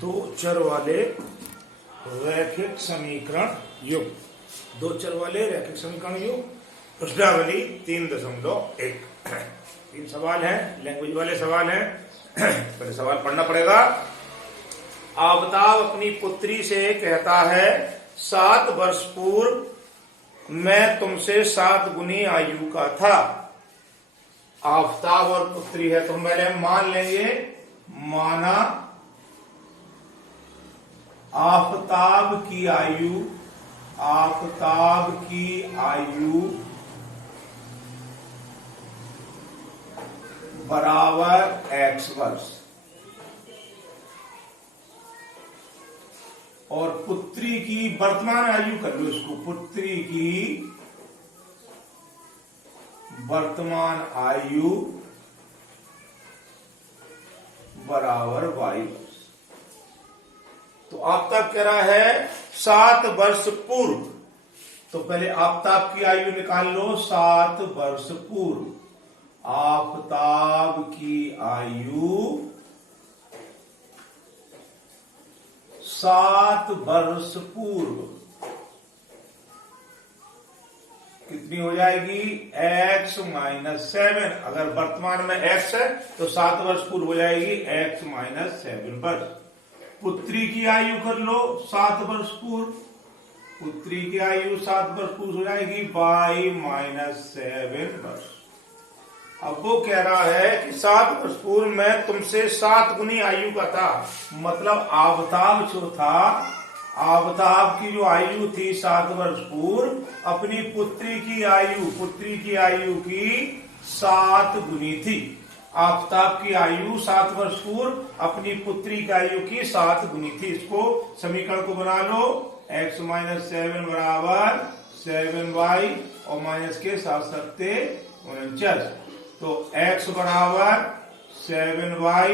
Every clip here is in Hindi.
दो चर वाले रैखिक समीकरण युग। दो चर वाले रैखिक समीकरण युग प्रश्नावली 3.1। तीन सवाल हैं, लैंग्वेज वाले सवाल हैं। पहले सवाल पढ़ना पड़ेगा। आफताब अपनी पुत्री से कहता है, 7 वर्ष पूर्व मैं तुमसे 7 गुनी आयु का था। आफताब और पुत्री है तो हम पहले मान लेंगे, माना आफताब की आयु बराबर x वर्ष और पुत्री की वर्तमान आयु कर लो इसको, पुत्री की वर्तमान आयु बराबर y वर्ष। तो आफताब कह रहा है 7 वर्ष पूर्व, तो पहले आफताब की आयु निकाल लो। 7 वर्ष पूर्व आफताब की आयु 7 वर्ष पूर्व कितनी हो जाएगी? x - 7। अगर वर्तमान में x है तो 7 वर्ष पूर्व हो जाएगी x - 7 वर्ष। पुत्री की आयु कर लो 7 वर्ष पूर्व, पुत्री की आयु 7 वर्ष पूर्व हो जाएगी y - 7 वर्ष। अब वो कह रहा है कि 7 वर्ष पूर्व मैं तुमसे 7 गुनी आयु का था। मतलब आफताब जो था, आफताब की जो आयु थी 7 वर्ष पूर्व, अपनी पुत्री की आयु की 7 गुनी थी। आफताब की आयु 7 वर्ष पूर्व अपनी पुत्री की आयु की 7 गुनी थी। इसको समीकरण को बना लो, x - 7 बराबर 7y और माइनस के साथ सकते 49। तो x बराबर 7y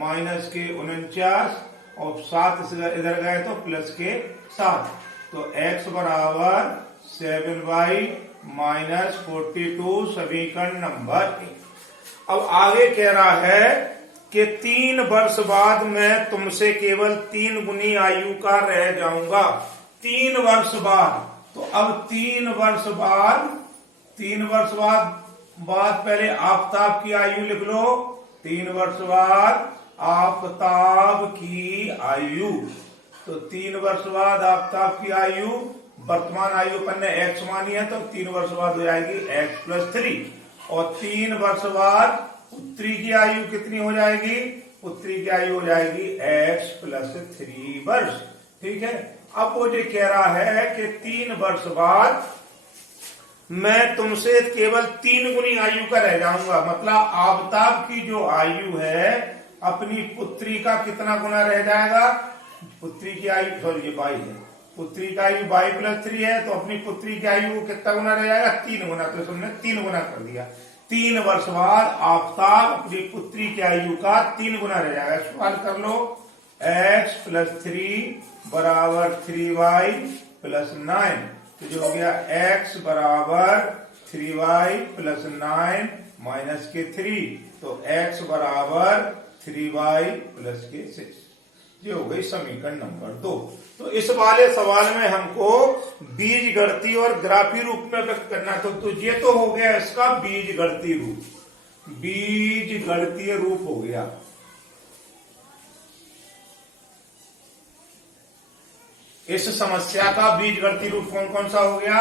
माइनस के 49 और 7 इधर गए तो प्लस के 7। तो x बराबर 7y माइनस 42 समीकरण नंबर 1। अब आगे कह रहा है कि 3 वर्ष बाद मैं तुमसे केवल 3 गुनी आयु का रह जाऊंगा। 3 वर्ष बाद, तो अब 3 वर्ष बाद पहले आफताब की आयु लिख लो। 3 वर्ष बाद आफताब की आयु, तो 3 वर्ष बाद आफताब की आयु, वर्तमान आयु अपन ने x मानी है तो 3 वर्ष बाद हो जाएगी x + 3। और 3 वर्ष बाद पुत्री की आयु कितनी हो जाएगी? पुत्री की आयु हो जाएगी x + 3 वर्ष। ठीक है। अब वो जो कह रहा है कि 3 वर्ष बाद मैं तुमसे केवल 3 गुनी आयु का रह जाऊंगा। मतलब आफताब की जो आयु है अपनी पुत्री का कितना गुना रह जाएगा? पुत्री की आयु, सॉरी ये y है, पुत्री की आयु y + 3 है तो अपनी पुत्री की आयु कितना गुना रह जाएगा? 3 गुना। तो हमने 3 गुना कर दिया। 3 वर्ष बाद आफताब अपनी पुत्री की आयु का 3 गुना रह जाएगा। सवाल कर लो, x + 3 बराबर 3y + 9। तो जो हो गया x बराबर 3y + 9 माइनस के 3, तो x बराबर 3y + के 6। ये हो गई समीकरण नंबर 2। तो इस वाले सवाल में हमको बीज गणितीय और ग्राफी रूप में व्यक्त करना। तो ये तो हो गया इसका बीज गणितीय रूप हो गया। इस समस्या का बीज गणितीय रूप कौन कौन सा हो गया?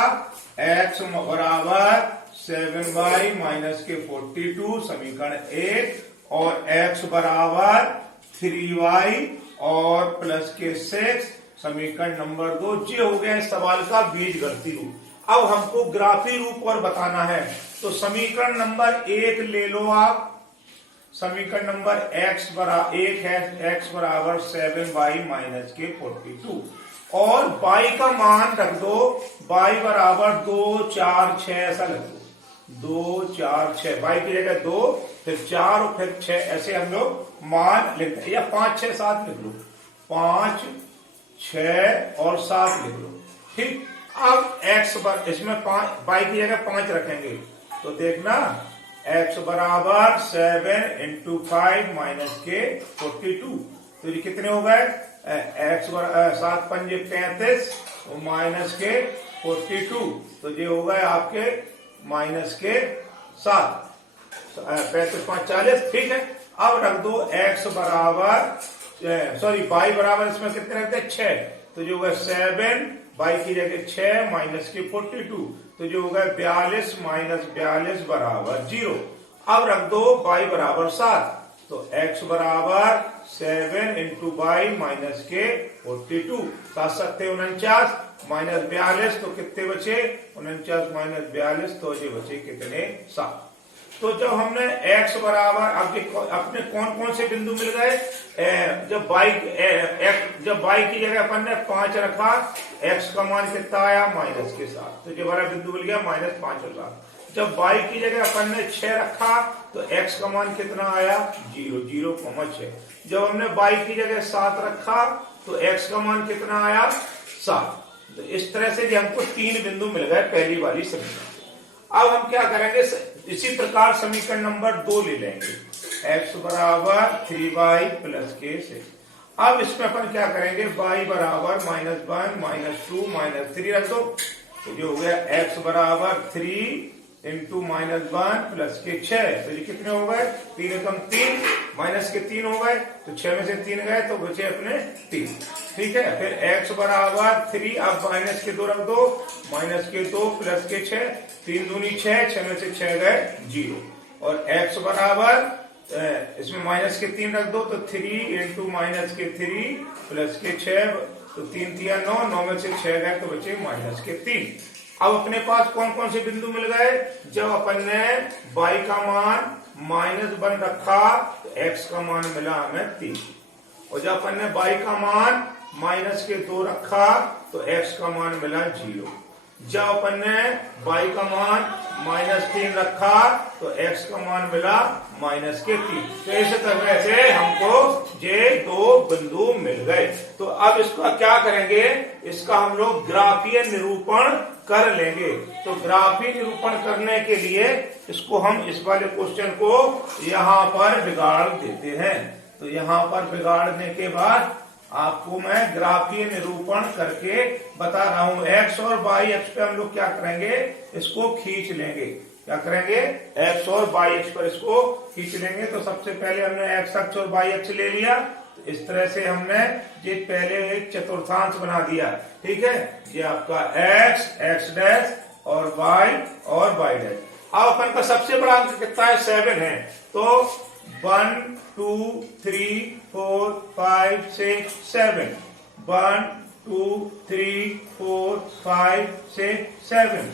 x बराबर 7y माइनस के 42 समीकरण 1 और x बराबर 3y और प्लस के 6 समीकरण नंबर 2। ये हो गया इस सवाल का बीज गणितीय रूप। अब हमको ग्राफी रूप और बताना है। तो समीकरण नंबर 1 ले लो आप। समीकरण नंबर 1 है x बराबर 7y माइनस के 42 और y का मान रख दो, y बराबर 2 4 6 ऐसा रख दो। 2 4 6, y की जगह 2 फिर 4 और फिर 6 ऐसे हम लोग मान लिखते हैं, या 5 6 7 लिख लो। 5 6 और 7 लिख लो। ठीक। अब x पर इसमें y की जगह 5 रखेंगे तो देखना x बराबर 7 × 5 माइनस के 42। तो ये कितने हो गए, एक्स 7 पंजे 35 और माइनस के 42, तो ये हो गए आपके माइनस के 7, 35 5 40। ठीक है, अब रख दो x बराबर y बराबर इसमें कितने रखते हैं 6, तो जो होगा 7 y की जगह 6 माइनस के 42, तो जो होगा 42 माइनस 42 बराबर 0। अब रख दो y बराबर 7, तो x बराबर 7 इंटू वाई माइनस के 42, 7 7 49 माइनस 42, तो कितने बचे 49 माइनस 42, तो ये बचे कितने 7। तो जब हमने x बराबर अपने कौन कौन से बिंदु मिल गए, जब y की जगह अपन ने 5 रखा, x का मान कितना आया माइनस के 7, तो जो हमारा बिंदु मिल गया -5 और 7। जब y की जगह अपन ने 6 रखा, तो x का मान कितना आया 0 0,6। जब हमने y की जगह 7 रखा, तो x का मान कितना आया 7। तो इस तरह से हमको 3 बिंदु मिल गए पहली वाली समीकरण। अब हम क्या करेंगे, इसी प्रकार समीकरण नंबर 2 ले लेंगे, x बराबर 3y प्लस के 6। अब इसमें अपन क्या करेंगे, y बराबर -1 -2 -3 रख दो, तो जो हो गया x बराबर 3 इंटू -1 प्लस के 6, तो ये कितने हो गए 3 एकम 3 माइनस के 3 हो गए, तो 6 में से 3 गए तो बचे अपने 3। ठीक है, फिर x बराबर 3, अब माइनस के 2 रख दो, माइनस के 2 प्लस के 6, 3 दूनी 6, 6 में से 6 गए 0। और x बराबर इसमें माइनस के 3 रख दो, तो 3 इंटू माइनस के 3 प्लस के 6, तो 3 3 9, 9 में से 6 गए तो बचे माइनस के 3। अब अपने पास कौन कौन से बिंदु मिल गए, जब अपन ने y का मान -1 रखा, तो x का मान मिला हमें 3, और जब अपन ने y का मान माइनस के 2 रखा, तो x का मान मिला 0। जब अपन ने y का मान -3 रखा, तो x का मान मिला माइनस के 3। तो इस तरह से हमको ये 2 बिंदु मिल गए। तो अब इसका क्या करेंगे, इसका हम लोग ग्राफीय निरूपण कर लेंगे। तो ग्राफीय निरूपण करने के लिए इसको हम इस वाले क्वेश्चन को यहां पर बिगाड़ देते हैं। तो यहां पर बिगाड़ने के बाद आपको मैं ग्राफीय निरूपण करके बता रहा हूं। x और y अक्ष पे हम लोग क्या करेंगे, इसको खींच लेंगे। क्या करेंगे, x और y अक्ष पर इसको खींच लेंगे। तो सबसे पहले हमने x अक्ष और y अक्ष ले लिया, तो इस तरह से हमने ये पहले एक चतुर्थांश बना दिया। ठीक है, ये आपका x डैश और y डैश। अब अपन का सबसे बड़ा अंक कितना है, 7 है। तो 1 2 3 4 5 6 7, 1 2 3 4 5 6 7,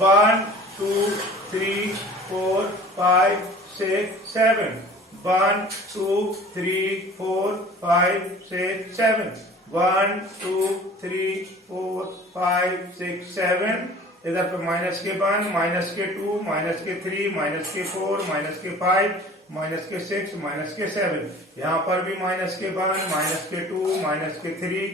1 2 3 4 5 6 7, 1 2 3 4 5 6 7, 1 2 3 4 5 6 7। इधर पे माइनस के 1, माइनस के 2, माइनस के 3, माइनस के 4, माइनस के 5, माइनस के 6, माइनस के 7। यहाँ पर भी माइनस के 1, माइनस के 2, माइनस के 3,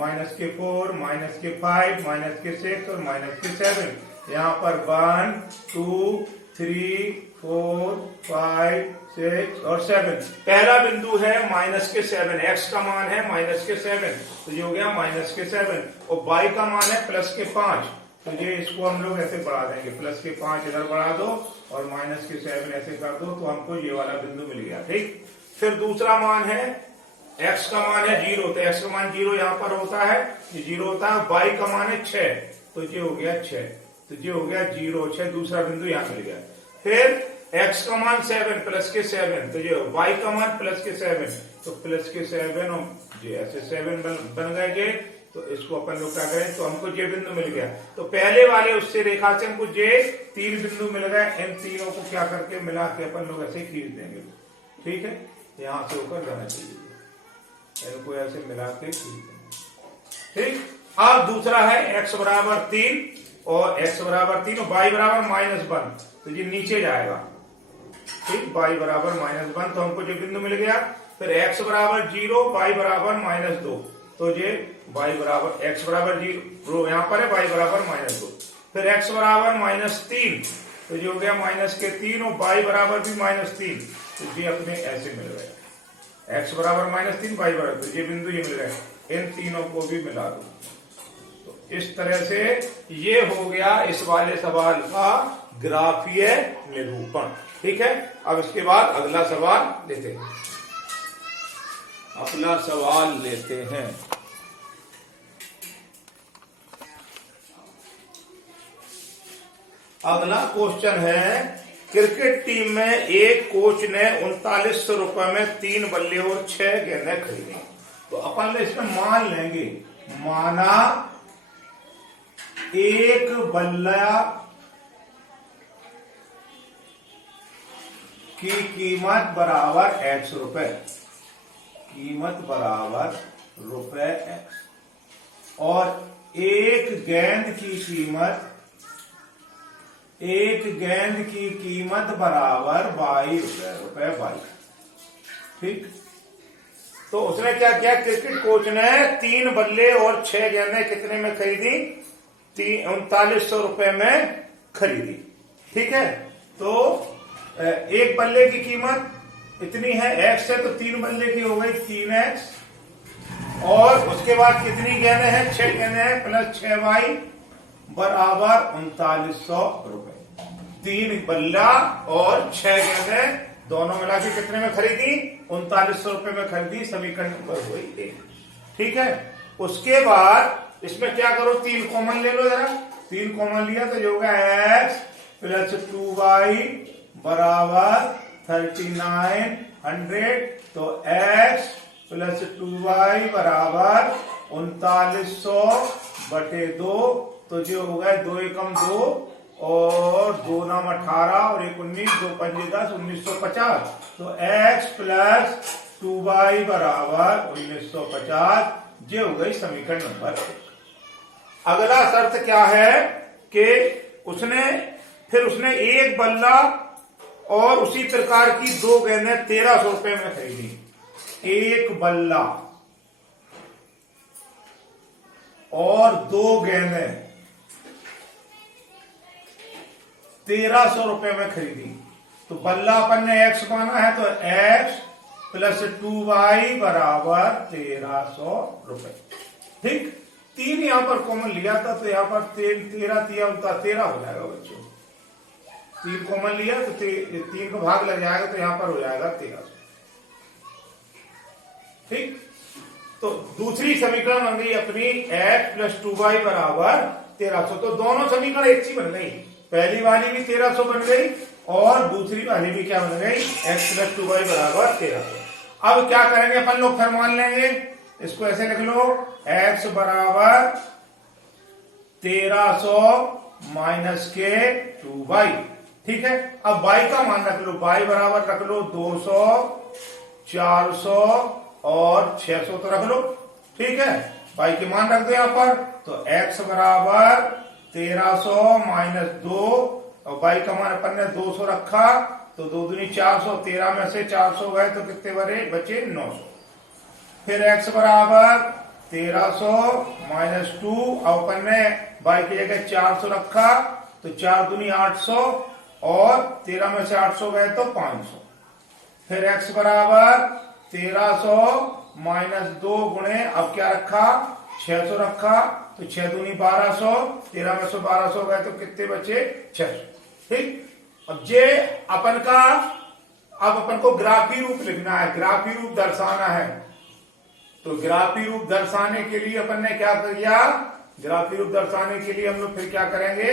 माइनस के 4, माइनस के 5, माइनस के 6 और माइनस के 7। यहाँ पर 1 2 3 4 5 6 और 7। पहला बिंदु है माइनस के 7, x का मान है माइनस के 7, तो ये हो गया माइनस के 7। और y का मान है प्लस के 5, तो ये इसको हम लोग ऐसे बढ़ा देंगे, प्लस के 5 इधर बढ़ा दो और माइनस के 7 ऐसे कर दो, तो हमको ये वाला बिंदु मिल गया। ठीक, फिर दूसरा मान है x का मान है 0, तो x का मान 0 यहाँ पर होता है, ये 0 होता है। y का मान है 6, तो ये हो गया 6, तो ये हो गया 0 6, दूसरा बिंदु यहाँ मिल गया। फिर x का मान 7 प्लस के 7, तो ये y का मान प्लस के 7, तो प्लस के 7 और ये ऐसे 7 बन गए। तो इसको अपन लोग क्या करें, तो हमको ये बिंदु मिल गया। तो पहले वाले उससे रेखा से हमको ये 3 बिंदु मिल गए। इन तीनों को क्या करके मिला के अपन लोग ऐसे खींच देंगे। ठीक है, यहां से होकर जाना चाहिए, इनको ऐसे मिला के खींच देंगे। ठीक, अब दूसरा है x बराबर 3 और x बराबर 3 और y बराबर -1, तो ये नीचे जाएगा। ठीक, y बराबर -1, तो हमको जो बिंदु मिल गया। फिर x बराबर 0, y बराबर -2, तो ये y बराबर x बराबर 0 यहाँ पर है, y बराबर -2। फिर x बराबर -3, तो ये हो गया -3 और y बराबर भी -3, तो ये अपने ऐसे मिल गए। x बराबर -3, y बराबर, तो ये बिंदु ये मिल रहे हैं, इन तीनों को भी मिला दो। तो इस तरह से ये हो गया इस वाले सवाल का ग्राफीय निरूपण। ठीक है, अब इसके बाद अगला सवाल लेते हैं। अगला सवाल लेते हैं। अगला क्वेश्चन है, क्रिकेट टीम में एक कोच ने 3900 रुपए में 3 बल्ले और 6 गेंदें खरीदी। तो अपन इसमें मान लेंगे, माना एक बल्ला की कीमत बराबर x रुपए, कीमत बराबर रुपए x, और एक गेंद की कीमत बराबर 22 रुपए बाई। ठीक, तो उसने क्या किया, क्रिकेट कोच ने 3 बल्ले और 6 गेंदें कितने में खरीदी, 3900 रुपए में खरीदी। ठीक है, तो एक बल्ले की कीमत इतनी है, x है, तो 3 बल्ले की हो गई 3x, और उसके बाद कितनी गेंदें हैं, 6 गेंदें हैं, प्लस 6y बराबर 3900 रुपए। 3 बल्ला और 6 गेंदें दोनों मिला के कितने में खरीदी, 3900 रुपए में खरीदी। समीकरण नंबर हुई 1। ठीक है, उसके बाद इसमें क्या करो, 3 कॉमन ले लो जरा। 3 कॉमन लिया तो जो होगा x प्लस 2y बराबर 3900, तो x प्लस 2y बराबर 3900 बटे 2, तो जो होगा 2 एकम 2 और 2 नाम 18 और 1 19, 2 पंजे 10, 1950। तो x प्लस 2y बराबर 1950, ये हो गई समीकरण नंबर 1। अगला शर्त क्या है कि उसने एक बल्ला और उसी प्रकार की 2 गेंदें 1300 रुपए में खरीदी। एक बल्ला और 2 गेंदें 1300 रुपए में खरीदी। तो बल्ला अपन ने x माना है, तो x प्लस 2y बराबर 1300 रुपए। ठीक, 3 यहां पर कॉमन लिया था, तो यहां पर 13 हो जाएगा बच्चों। 3 कॉमन लिया तो 3 का भाग लग जाएगा, तो यहां पर हो जाएगा 1300। ठीक, तो दूसरी समीकरण बन गई अपनी x प्लस 2y बराबर 1300। तो दोनों समीकरण एक सी बन गई, पहली वाली भी 1300 बन गई और दूसरी वाली भी क्या बन गई, x प्लस 2y बराबर 1300। अब क्या करेंगे अपन लोग, फिर मान लेंगे, इसको ऐसे लिख लो, x बराबर 1300 माइनस के 2y। ठीक है, अब y का मान रख लो, y बराबर रख लो 200, 400 और 600 तो रख लो। ठीक है, y के मान रख दो यहां पर, तो x बराबर 1300 माइनस 2, और y का मान अपन ने 200 रखा, तो 2 दूनी 400, 13 में से 400 गए तो कितने बचे 900। फिर x बराबर 1300 माइनस 2, और अपन ने y की जगह 400 रखा, तो 4 दूनी 800 और 13 में से 800 गए तो 500। फिर x बराबर 1300 माइनस 2 गुणे, अब क्या रखा, 600 रखा, तो 6 दूनी 1200, 13 में से 1200 गए तो कितने बचे 600। ठीक, अब ये अपन को ग्राफी रूप लिखना है, ग्राफी रूप दर्शाना है। तो ग्राफी रूप दर्शाने के लिए अपन ने क्या किया, ग्राफी रूप दर्शाने के लिए हम लोग फिर क्या करेंगे,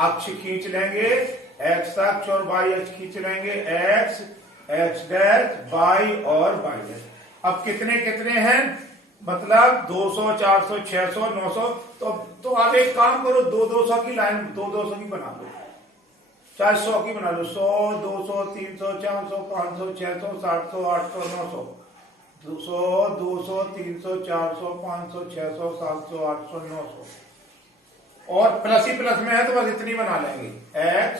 अक्ष खींच लेंगे, x अक्ष और y अक्ष खींच लेंगे, x डैश y और y डैश। अब कितने कितने हैं, मतलब 200, 400, 600, 900। तो आप एक काम करो, 200 की लाइन 200 की बना लो, चाहे 100 की बना लो, 100, 200, 300, 400, 500, 600, 700, 800, 900, 200, 200, 300, 400, 500, 600, 700, 800, 900, और प्लस ही प्लस में है तो बस इतनी बना लेंगे, x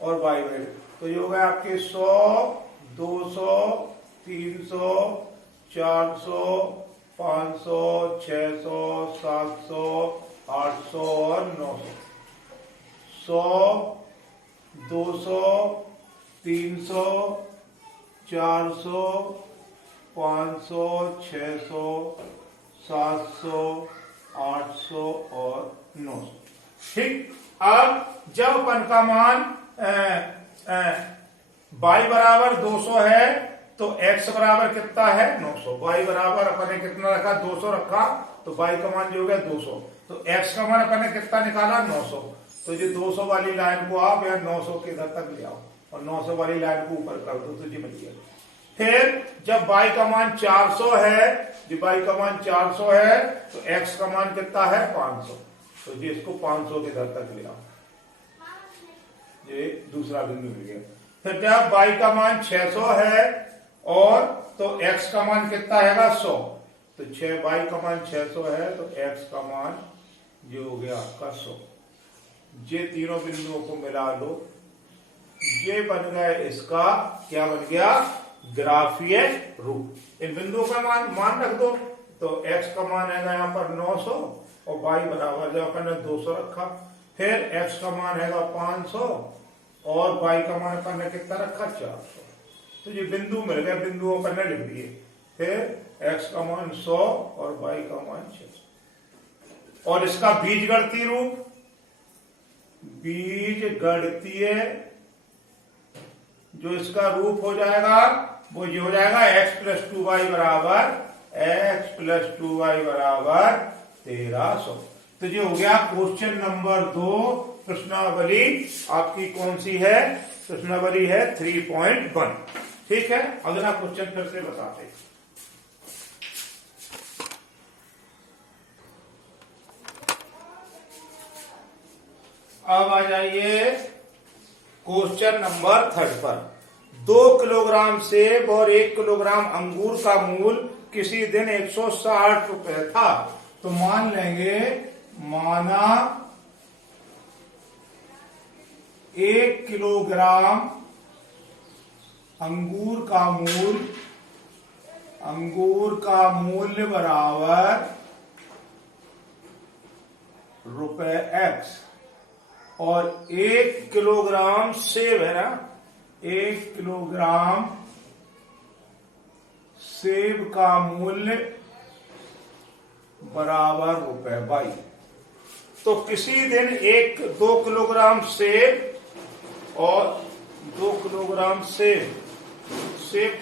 और y वैल्यू। तो ये हो गया आपके 100, 200, 300, 400, 500, 600, 700, 800 और 900। 100, 200, 300, 400, 500, 600, 700, 800 और 900। ठीक। अब जब अपन का मान y बराबर 200 है तो x बराबर कितना है 900। y बराबर अपन ने कितना रखा 200 रखा, तो y का मान जो हो गया 200, तो x का मान अपन ने कितना निकाला 900। तो ये 200 वाली लाइन को आप यहाँ 900 के इधर तक ले आओ और 900 वाली लाइन को ऊपर कर दो, तो जी मिल गया। फिर जब y का मान 400 है, जब y का मान 400 है तो x का मान कितना है 500, तो जी इसको 500 के इधर तक ले आओ, ये दूसरा बिंदु मिल गया। फिर जब y का मान 600 है और तो x का मान कितना है 100, तो y का मान 600 है तो x का मान जो हो गया आपका 100। ये तीनों बिंदुओं को मिला लो, ये बन गया इसका क्या बन गया ग्राफीय रूप। इन बिंदुओं का मान रख दो, तो x का मान है यहाँ पर 900 और y बराबर जब अपन ने 200 रखा, फिर x का मान है 500 और y का मान अपन ने कितना रखा 400। तो ये बिंदु मिल गए, बिंदुओं पर ने लिख दिए। फिर x का मान 100 और y का मान 600। और इसका बीजगणितीय रूप, बीजगणितीय जो इसका रूप हो जाएगा वो ये हो जाएगा x प्लस 2y बराबर 1300। तो ये हो गया क्वेश्चन नंबर 2। प्रश्नावली आपकी कौन सी है? प्रश्नावली है 3.1। ठीक है, अगला क्वेश्चन फिर से बताते हैं। अब आ जाइए क्वेश्चन नंबर 3 पर। 2 किलोग्राम सेब और 1 किलोग्राम अंगूर का मूल किसी दिन 160 रुपए था, तो मान लेंगे माना 1 किलोग्राम अंगूर का मूल्य बराबर रुपए x और 1 किलोग्राम सेब है ना, 1 किलोग्राम सेब का मूल्य बराबर रुपए y। तो किसी दिन 2 किलोग्राम सेब और 2 किलोग्राम सेब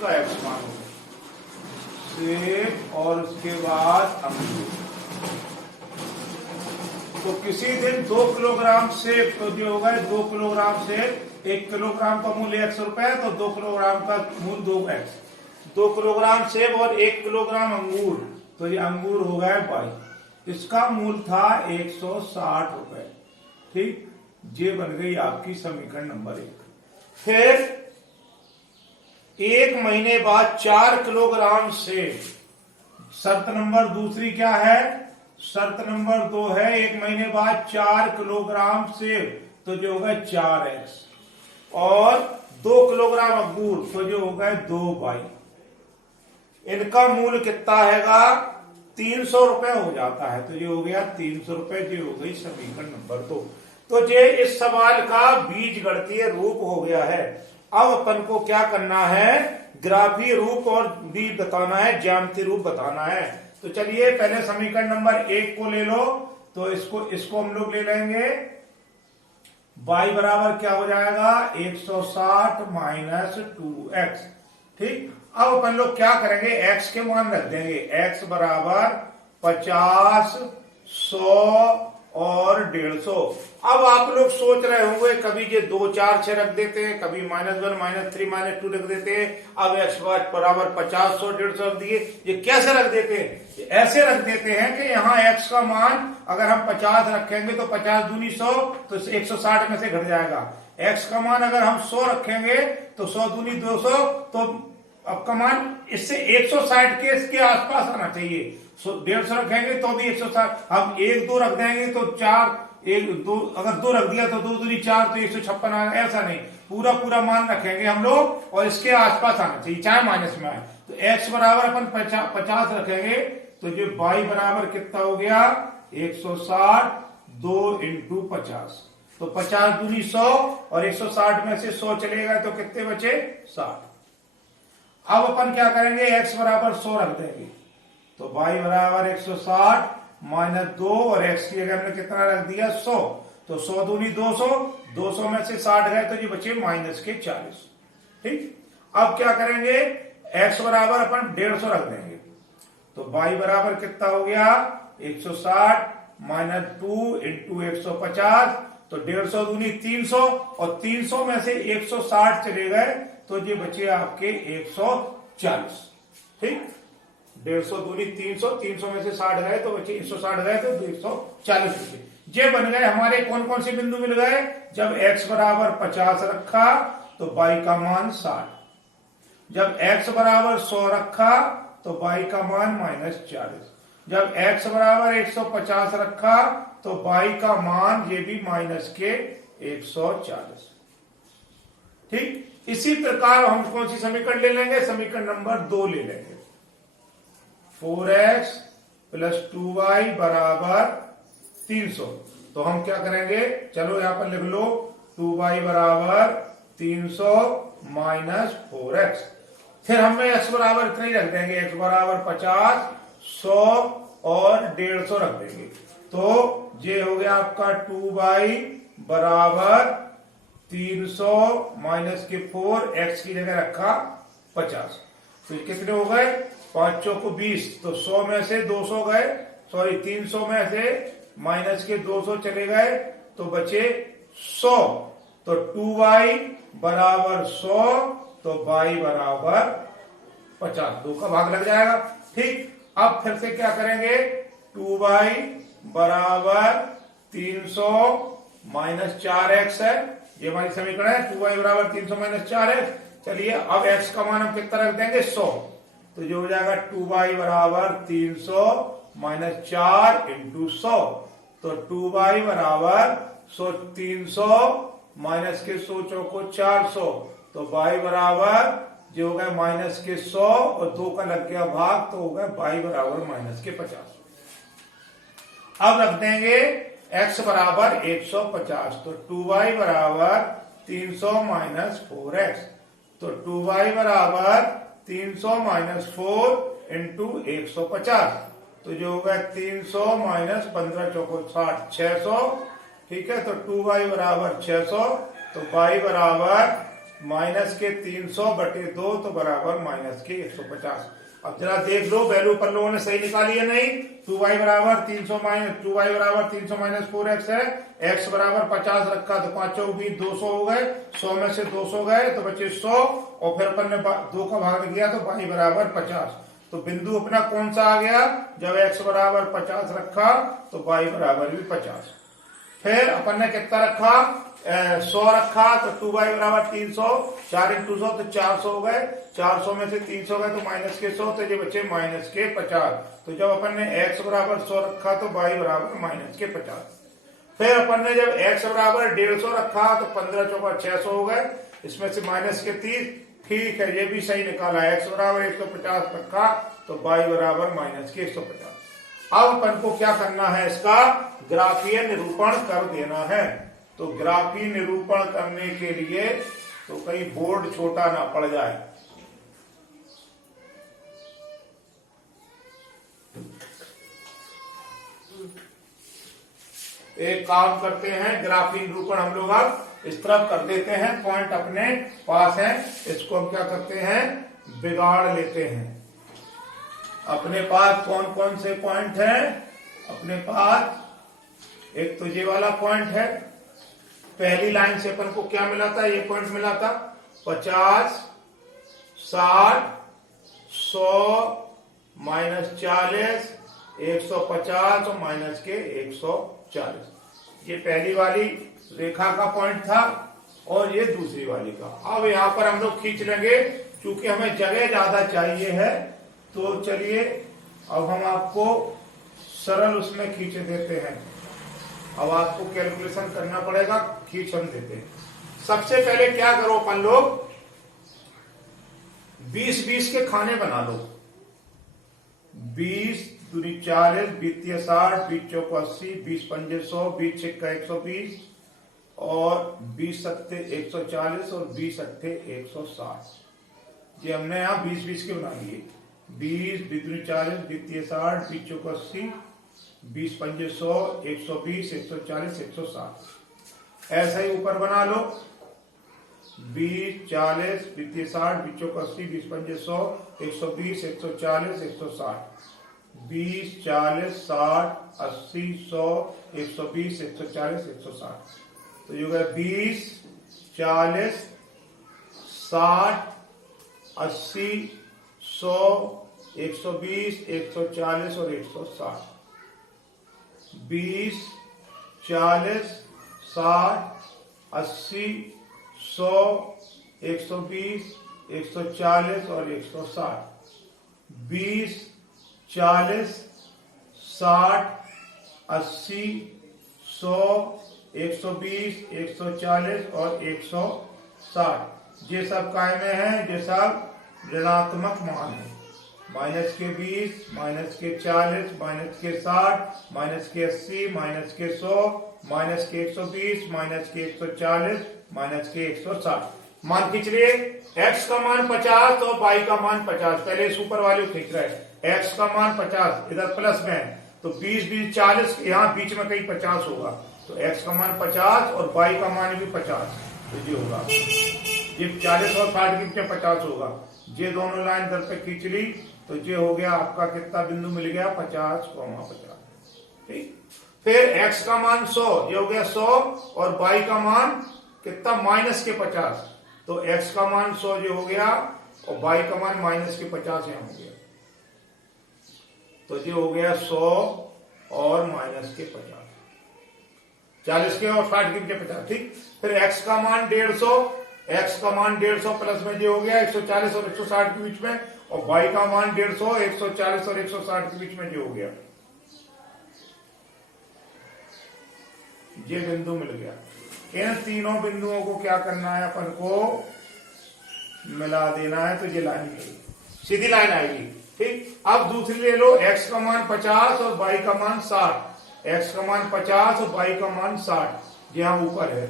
का x मान होगा, सेब और उसके बाद अंगूर। तो किसी दिन 2 किलोग्राम सेब, तो जो होगा 2 किलोग्राम सेब, 1 किलोग्राम का मूल्य 100 रुपए, तो 2 किलोग्राम का मूल्य 2x। 2 किलोग्राम सेब और 1 किलोग्राम अंगूर, तो ये अंगूर हो गया y। इसका मूल्य था 160 रुपए। ठीक, ये बन गई आपकी समीकरण नंबर 1। फिर 1 महीने बाद 4 किलोग्राम सेब। शर्त नंबर दूसरी क्या है? शर्त नंबर 2 है 1 महीने बाद 4 किलोग्राम सेब, तो जो होगा 4x और 2 किलोग्राम अंगूर, तो जो होगा 2y। इनका मूल्य कितना हैगा 300 रुपए हो जाता है, तो ये हो गया 300 रुपए। ये हो गई समीकरण नंबर 2। तो ये इस सवाल का बीजगणितीय रूप हो गया है। अब अपन को क्या करना है? ग्राफीय रूप और भी बताना है, ज्यामितीय रूप बताना है। तो चलिए पहले समीकरण नंबर 1 को ले लो, तो इसको हम लोग ले लेंगे। y बराबर क्या हो जाएगा 160 माइनस 2x। ठीक, अब अपन लोग क्या करेंगे x के मान रख देंगे। x बराबर 50, 100 और 150। अब आप लोग सोच रहे होंगे कभी ये 2, 4, 6 रख देते हैं, कभी -1, -3, -2 रख देते हैं। अब x बराबर 50, 100, 150 रख दिए। ये कैसे रख देते हैं? ऐसे रख देते हैं कि यहाँ x का मान अगर हम 50 रखेंगे तो 50 दूनी 100, तो 160 में से घट जाएगा। x का मान अगर हम 100 रखेंगे तो 100 दूनी 200, तो अब का मान इससे 160 के इसके आसपास आना चाहिए। 150 रखेंगे तो भी 160। हम 1, 2 रख देंगे तो 4, 1, 2 अगर 2 रख दिया तो 2 दूनी 4, तो 156 आएगा। ऐसा नहीं, पूरा मान रखेंगे हम लोग और इसके आसपास आना चाहिए, चाहे माइनस में आए। तो x बराबर अपन 50 रखेंगे, तो ये y बराबर कितना हो गया 160, 2 × 50, तो 50 दूनी 100 और 160 में से 100 चलेगा तो कितने बचे 60। अब अपन क्या करेंगे, x बराबर 100 रख देंगे, तो y बराबर 160 माइनस 2 और x की जगह हमने कितना रख दिया 100, तो 100 दूनी 200, 200 में से 60 गए तो ये बचे माइनस के 40। ठीक, अब क्या करेंगे, x बराबर अपन 150 रख देंगे, तो y बराबर कितना हो गया 160 माइनस 2 इंटू 150, तो 150 दूनी 300 और 300 में से 160 चले गए तो ये बचे आपके 140। ठीक, 150 दूनी 300, 300 में से 60 गए तो बचे 160 गए तो 140 बचे। ये बन गए हमारे कौन कौन से बिंदु मिल गए, जब x बराबर 50 रखा तो y का मान 60, जब x बराबर 100 रखा तो y का मान -40, जब x बराबर 150 रखा तो y का मान ये भी माइनस के 140। ठीक, इसी प्रकार हम कौन सी समीकरण ले लेंगे, समीकरण नंबर 2 ले लेंगे। 4x प्लस 2y बराबर 300, तो हम क्या करेंगे, चलो यहां पर लिख लो 2y बराबर 300 माइनस 4x, फिर हमें x बराबर इतना ही रख देंगे, x बराबर 50, 100 और 150 रख देंगे, तो ये हो गया आपका 2y बराबर 300 माइनस के 4, x की जगह रखा 50, तो ये कितने हो गए, 5 चौको 20, तो 100 में से 200 गए, सॉरी 300 में से माइनस के 200 चले गए तो बचे 100, तो 2y बराबर 100, तो y बराबर 50, 2 का भाग लग जाएगा। ठीक, अब फिर से क्या करेंगे, 2y बराबर 300 माइनस 4x है, ये हमारी समीकरण है, 2y बराबर 300 माइनस 4x। चलिए अब x का मान हम कितना रख देंगे 100, तो जो हो जाएगा 2y बराबर 300 माइनस 4 इंटू 100, तो 2y बराबर 300 माइनस के 100 चौको 400, तो y बराबर जो हो गया माइनस के 100 और 2 का लग गया भाग, तो हो गया y बराबर माइनस के 50। अब रख देंगे x बराबर 150, तो 2y बराबर 300 माइनस 4x, तो 2y बराबर 300 माइनस 4 इंटू 150, तो जो होगा 300 माइनस 15 चौको 60, 600। ठीक है, तो 2y बराबर 600, तो y बराबर माइनस के 300 बटे 2, तो बराबर माइनस के 150। अब जरा देख लो वैल्यू पर लोगों ने सही निकाली है नहीं, 2y बराबर 300 माइनस 4x है, x बराबर 50 रखा तो 5 चौक 20, 200 हो गए, 100 में से 200 गए तो बचे 100 और फिर अपन ने 2 का भाग किया तो y बराबर 50, तो बिंदु अपना कौन सा आ गया, जब x बराबर 50 रखा तो y बराबर भी 50। फिर अपन ने कितना रखा, 100 रखा तो 2y बराबर 300, 4 इंटू 100 तो 400 हो गए, 400 में से 300 गए तो माइनस के 100, तो ये बचे माइनस के 50। तो जब अपन ने x बराबर 100 रखा तो y बराबर माइनस के 50। फिर अपन ने जब x बराबर 150 रखा तो 15 चौका 600 हो गए, इसमें से माइनस के 30। ठीक है, ये भी सही निकाला, x बराबर 150 रखा तो y बराबर माइनस के 150। अब अपन को क्या करना है, इसका ग्राफीय निरूपण कर देना है। तो ग्राफीय निरूपण करने के लिए तो कहीं बोर्ड छोटा ना पड़ जाए, एक काम करते हैं, ग्राफीय निरूपण हम लोग अब इस तरफ कर देते हैं, पॉइंट अपने पास है, इसको हम क्या करते हैं, बिगाड़ लेते हैं। अपने पास कौन कौन से पॉइंट हैं, अपने पास एक तो ये वाला पॉइंट है, पहली लाइन से अपन को क्या मिला था, ये पॉइंट मिला था 50, 60, 100 माइनस 40, 150 और माइनस के 140। ये पहली वाली रेखा का पॉइंट था और ये दूसरी वाली का। अब यहां पर हम लोग खींच लेंगे, क्योंकि हमें जगह ज्यादा चाहिए है, तो चलिए अब हम आपको सरल उसमें खींच देते हैं। अब आपको कैलकुलेशन करना पड़ेगा, खींच हम देते हैं। सबसे पहले क्या करो अपन लोग, 20-20 के खाने बना लो, 20 दूनी 40, 20 60, 20 चौको 80, 20 पंजे 100, 20 छिक्का 120 और 20 सत्ते 140 और 20 अट्ठे 160। ये हमने यहाँ 20-20 के बना लिए। 20 बीस 40 बीस 60 बीस चौक 80 20 पंजे 100 120 140 160। ऐसा ही ऊपर बना लो। 20 40 बीस 60 बीस चौक 80 20 पंजे 100 120 140 160 20 40 60 80 100 120 140 160। तो ये हो गया 20 40 60 80 100 120 140 और 160। 20 40 60 80 100 120 140 और 160। 20 40 60 80 100 120 140 और 160। ये सब काय में है, ये सब ऋणात्मक मान है। माइनस के 20 माइनस के 40 माइनस के 60 माइनस के 80 माइनस के 100 माइनस के 120 माइनस के 140 माइनस के 160। मान खींच लिए। x का मान 50 और y का मान 50। पहले इस ऊपर वाले खींच रहे हैं। x का मान 50 इधर प्लस में है, तो 20 20 40 यहाँ बीच में कहीं 50 होगा, तो x का मान 50 और y का मान भी 50। तो ये होगा, ये 40 और 60 के बीच में 50 होगा। ये दोनों लाइन इधर पे खींच ली, तो ये हो गया आपका कितना बिंदु मिल गया 50, 50। ठीक। फिर x का मान 100, ये हो गया 100 और y का मान कितना माइनस के 50, तो x का मान 100 ये हो गया और y का मान माइनस के 50 यहाँ हो गया, तो ये हो गया 100 और माइनस के 50, 40 के और 60 के बीच 50। ठीक। फिर x का मान 150, x का मान 150 प्लस में ये हो गया 140 और 160 के बीच में, और y का मान 150 140 और 160 के बीच में ये हो गया, ये बिंदु मिल गया। इन तीनों बिंदुओं को क्या करना है, अपन को मिला देना है, तो ये लाइन मिलेगी, सीधी लाइन आएगी। ठीक। अब दूसरी ले लो, x का मान 50 और y का मान 60। x का मान 50 और y का मान 60, ये यहां ऊपर है,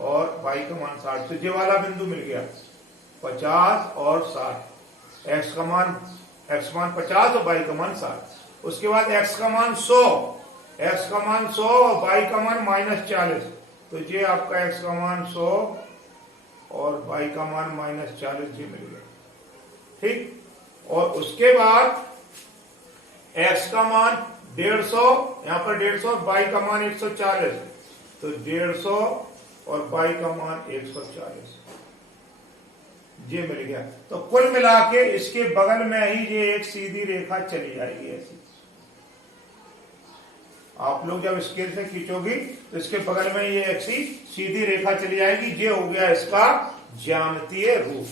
और y का मान 60, तो ये वाला बिंदु मिल गया 50 और 60। x का मान 50 और y का मान 60। उसके बाद x का मान 100, x का मान 100 और y का मान -40, तो ये आपका x का मान 100 और y का मान -40 ये मिल गया। ठीक। और उसके बाद x का मान 150, यहां पर 150 और y का मान 140, तो 150 और y का मान 140 ये मिल गया। तो कुल मिला के इसके बगल में ही ये एक सीधी रेखा चली जाएगी ऐसी। आप लोग जब स्केल से खींचोगी तो इसके बगल में ये एक सीधी रेखा चली जाएगी। ये हो गया इसका ज्यामितीय रूप।